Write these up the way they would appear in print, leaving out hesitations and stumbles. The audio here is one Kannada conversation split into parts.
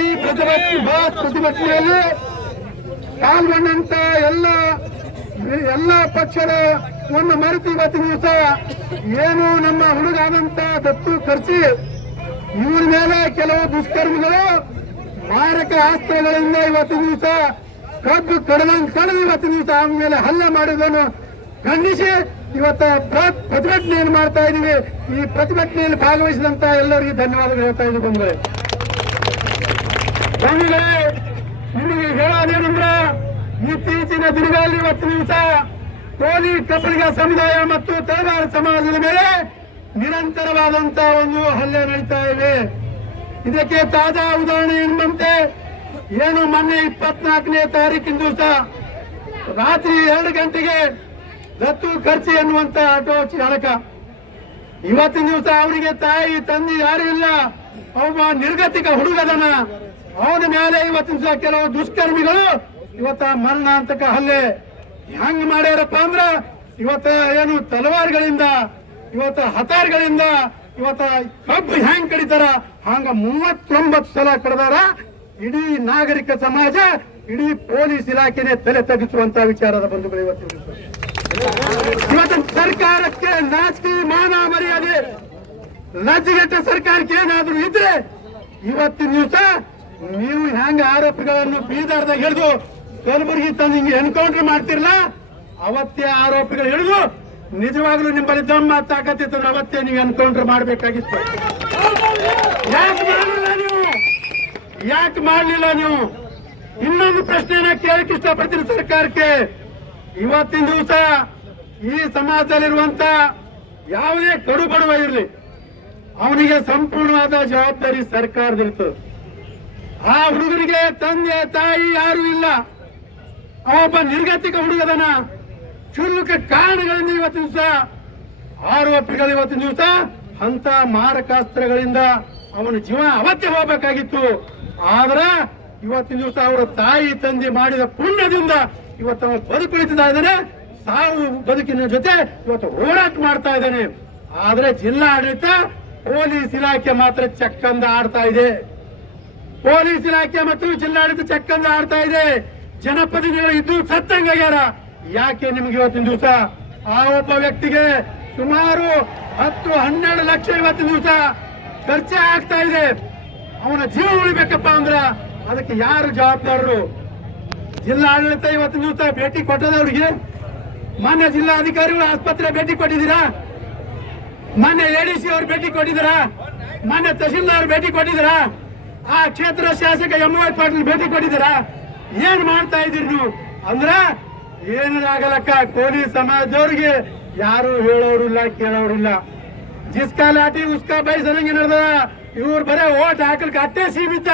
ಈ ಪ್ರತಿಭಟನೆಯಲ್ಲಿ ಪಾಲ್ಗೊಂಡಂತ ಎಲ್ಲ ಪಕ್ಷದ ಒಂದು ಮರೆತು ಇವತ್ತಿನ ದಿವಸ ಏನು ನಮ್ಮ ಹುಡುಗಾದಂತ ದತ್ತು ಖರ್ಚಿ ಇವ್ರ ಮೇಲೆ ಕೆಲವು ದುಷ್ಕರ್ಮಿಗಳು ಮಾರಕ ಅಸ್ತ್ರಗಳಿಂದ ಇವತ್ತಿನ ದಿವಸ ಕಬ್ಬು ಕಡದು ಇವತ್ತಿನ ದಿವಸ ಅವನ ಮೇಲೆ ಹಲ್ಲೆ ಮಾಡಿದನ್ನು ಖಂಡಿಸಿ ಇವತ್ತ ಪ್ರತಿಭಟನೆಯನ್ನು ಮಾಡ್ತಾ ಇದೀವಿ. ಈ ಪ್ರತಿಭಟನೆಯಲ್ಲಿ ಭಾಗವಹಿಸಿದಂತ ಎಲ್ಲರಿಗೂ ಧನ್ಯವಾದಗಳು ಹೇಳ್ತಾ ಇದ್ದೀವಿ. ಬಂಧುಗಳೇ, ನಿಮಗೆ ಹೇಳೋದೇನೆಂದ್ರೆ ಇತ್ತೀಚಿನ ದಿನಗಳಲ್ಲಿ ಇವತ್ತಿನ ದಿವಸ ಕೋಲಿ ಕಬ್ಬಲಿಗ ಸಮುದಾಯ ಮತ್ತು ತಳವಾರ ಸಮಾಜದ ಮೇಲೆ ನಿರಂತರವಾದಂತಹ ಒಂದು ಹಲ್ಲೆ ನಡೀತಾ ಇವೆ. ಇದಕ್ಕೆ ತಾಜಾ ಉದಾಹರಣೆ ಎಂಬಂತೆ ಏನು ಮೊನ್ನೆ 24ನೇ ತಾರೀಕಿನ ದಿವಸ ರಾತ್ರಿ 2 ಗಂಟೆಗೆ ದತ್ತು ಖರ್ಚಿ ಎನ್ನುವಂತ ಆಟೋ ಚಾಲಕ ಇವತ್ತಿನ ದಿವಸ ಅವನಿಗೆ ತಾಯಿ ತಂದೆ ಯಾರು ಇಲ್ಲ, ಒಬ್ಬ ನಿರ್ಗತಿಕ ಹುಡುಗದನ, ಅವನ ಮೇಲೆ ಇವತ್ತಿನ ದಿವಸ ಕೆಲವು ದುಷ್ಕರ್ಮಿಗಳು ಇವತ್ತ ಮರಣಾಂತಕ ಹಲ್ಲೆ ಹೆಂಗ್ ಮಾಡ್ಯಾರಪ್ಪ ಅಂದ್ರ ಇವತ್ತ ಏನು ತಲವಾರ್ಗಳಿಂದ ಇವತ್ತ ಹತಾರ್ಗಳಿಂದ ಇವತ್ತ ಕಬ್ಬು ಹೆಂಗ್ ಕಡಿತಾರ ಹಂಗ 39 ಸಲ ಕಡ್ದಾರ. ಇಡೀ ನಾಗರಿಕ ಸಮಾಜ, ಇಡೀ ಪೊಲೀಸ್ ಇಲಾಖೆನೆ ತಲೆ ತಗ್ಗಿಸುವಂತ ವಿಚಾರದ ಬಂಧುಗಳು ಇವತ್ತು ಸರ್ಕಾರಕ್ಕೆ ನಾಚಿಕೆ ಮಾನ ಮರ್ಯಾದೆ ಲಜ್ಜೆಗೆಟ್ಟ ಸರ್ಕಾರಕ್ಕೆ ಏನಾದ್ರೂ ಇದ್ರೆ ಇವತ್ತಿನ ದಿವಸ ನೀವು ಹೆಂಗ ಆರೋಪಿಗಳನ್ನು ಬೀದರ್ದಾಗ ಹಿಡಿದು ಕಲಬುರಗಿ ತಂದು ಹಿಂಗೆ ಎನ್ಕೌಂಟರ್ ಮಾಡ್ತಿರಲ್ಲ, ಅವತ್ತೇ ಆರೋಪಿಗಳು ಹಿಡಿದು ನಿಜವಾಗ್ಲೂ ನಿಮ್ಮಲ್ಲಿ ದಮ್ಮ ತಾಕತ್ತಿದ್ರೆ ಅವತ್ತೇ ನೀವು ಎನ್ಕೌಂಟರ್ ಮಾಡಬೇಕಾಗಿತ್ತು. ಯಾಕೆ ಮಾಡಲಿಲ್ಲ ನೀವು? ಇನ್ನೊಂದು ಪ್ರಶ್ನೆನ ಕೇಳಕ್ಕೆ ಇಷ್ಟಪಡ್ತೀನಿ ಸರ್ಕಾರಕ್ಕೆ. ಇವತ್ತಿನ ದಿವಸ ಈ ಸಮಾಜದಲ್ಲಿರುವಂತ ಯಾವುದೇ ಕಡು ಬಡವ ಇರಲಿ, ಅವನಿಗೆ ಸಂಪೂರ್ಣವಾದ ಜವಾಬ್ದಾರಿ ಸರ್ಕಾರದಿರ್ತದೆ. ಆ ಹುಡುಗರಿಗೆ ತಂದೆ ತಾಯಿ ಯಾರು ಇಲ್ಲ, ಅವೊಬ್ಬ ನಿರ್ಗತಿಕ ಹುಡುಗದನ. ಕ್ಷುಲ್ಲಕ ಕಾರಣಗಳಿಂದ ಇವತ್ತಿನ ದಿವಸ ಆರೋಪಿಗಳು ಇವತ್ತಿನ ದಿವಸ ಅಂತ ಮಾರಕಾಸ್ತ್ರಗಳಿಂದ ಅವನ ಜೀವ ಅವತ್ತೇ ಹೋಗಬೇಕಾಗಿತ್ತು. ಆದ್ರ ಇವತ್ತಿನ ದಿವಸ ಅವರ ತಾಯಿ ತಂದೆ ಮಾಡಿದ ಪುಣ್ಯದಿಂದ ಇವತ್ತು ಅವನು ಬದುಕುಳಿತಾ ಇದ್ದಾನೆ. ಸಾವು ಬದುಕಿನ ಜೊತೆ ಇವತ್ತು ಹೋರಾಟ ಮಾಡ್ತಾ ಇದ್ದಾನೆ. ಆದ್ರೆ ಜಿಲ್ಲಾಡಳಿತ ಪೊಲೀಸ್ ಇಲಾಖೆ ಮಾತ್ರ ಚಕ್ಕಂದ ಆಡ್ತಾ ಇದೆ. ಪೊಲೀಸ್ ಇಲಾಖೆ ಮತ್ತು ಜಿಲ್ಲಾಡಳಿತ ಚಕ್ಕಂದ ಆಡ್ತಾ ಇದೆ. ಜನಪ್ರತಿನಿಧಿಗಳು ಇದ್ದು ಸತ್ತಂಗಾಗ್ಯಾರ. ಯಾಕೆ ನಿಮ್ಗೆ ಇವತ್ತಿನ ದಿವಸ ಆ ಒಬ್ಬ ವ್ಯಕ್ತಿಗೆ ಸುಮಾರು 10-12 ಲಕ್ಷ ಇವತ್ತಿನ ದಿವಸ ಖರ್ಚೆ ಆಗ್ತಾ ಇದೆ. ಅವನ ಜೀವ ಉಳಿಬೇಕಪ್ಪ ಅಂದ್ರ ಅದಕ್ಕೆ ಯಾರು ಜವಾಬ್ದಾರರು? ಜಿಲ್ಲಾಡಳಿತ ಇವತ್ತಿನ ದಿವಸ ಭೇಟಿ ಕೊಟ್ಟದ ಅವರಿಗೆ. ಮಾನ್ಯ ಜಿಲ್ಲಾಧಿಕಾರಿಗಳು ಆಸ್ಪತ್ರೆ ಭೇಟಿ ಕೊಟ್ಟಿದ್ದೀರಾ? ಮಾನ್ಯ ಎಡಿಸಿ ಅವರು ಭೇಟಿ ಕೊಟ್ಟಿದ್ದೀರಾ? ಮಾನ್ಯ ತಹಶೀಲ್ದಾರ್ ಭೇಟಿ ಕೊಟ್ಟಿದ್ದೀರಾ? ಆ ಕ್ಷೇತ್ರ ಶಾಸಕ MY ಪಾಟೀಲ್ ಭೇಟಿ ಕೊಟ್ಟಿದ್ದೀರಾ? ಏನ್ ಮಾಡ್ತಾ ಇದ್ದೀರಿ ನೀವು? ಅಂದ್ರ ಏನಾಗಲಕ್ಕ ಕೋಲಿ ಸಮಾಜದವ್ರಿಗೆ ಯಾರು ಹೇಳೋರಿಲ್ಲ, ಕೇಳೋರಿಲ್ಲ. ಜಿಸ್ಕಾ ಲಾಟಿ ಉಸ್ಕಾ ಬೈಸ್ ಅನ್ನಂಗೆ ನಡೆದ. ಇವ್ರು ಬರೇ ಓಟ್ ಹಾಕಲಿಕ್ಕೆ ಅಟ್ಟೆ ಸೀಮಿತ.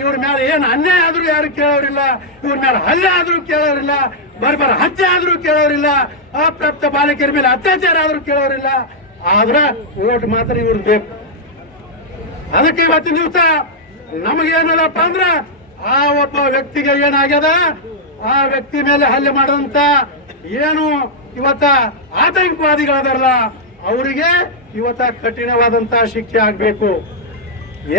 ಇವ್ರ ಮೇಲೆ ಏನ್ ಅನ್ಯಾಯ ಆದ್ರೂ ಯಾರು ಕೇಳೋರಿಲ್ಲ, ಇವ್ರ ಮೇಲೆ ಹಲ್ಲೆ ಆದ್ರೂ ಕೇಳೋರಿಲ್ಲ, ಬರಬರ ಹತ್ಯೆ ಆದ್ರೂ ಕೇಳೋರಿಲ್ಲ, ಅಪ್ರಾಪ್ತ ಬಾಲಕಿಯರ ಮೇಲೆ ಅತ್ಯಾಚಾರ ಆದ್ರೂ ಕೇಳೋರಿಲ್ಲ. ಆದ್ರ ಓಟ್ ಮಾತ್ರ ಇವ್ರು ಬೇಕು. ಅದಕ್ಕೆ ಇವತ್ತಿನ ದಿವಸ ನಮಗೇನದಪ್ಪ ಅಂದ್ರ ಆ ಒಬ್ಬ ವ್ಯಕ್ತಿಗೆ ಏನಾಗ್ಯದ, ಆ ವ್ಯಕ್ತಿ ಮೇಲೆ ಹಲ್ಲೆ ಮಾಡದಂತ ಏನು ಇವತ್ತ ಆತಂಕವಾದಿಗಳದಾರಲ್ಲ ಅವರಿಗೆ ಇವತ್ತ ಕಠಿಣವಾದಂತ ಶಿಕ್ಷೆ ಆಗ್ಬೇಕು.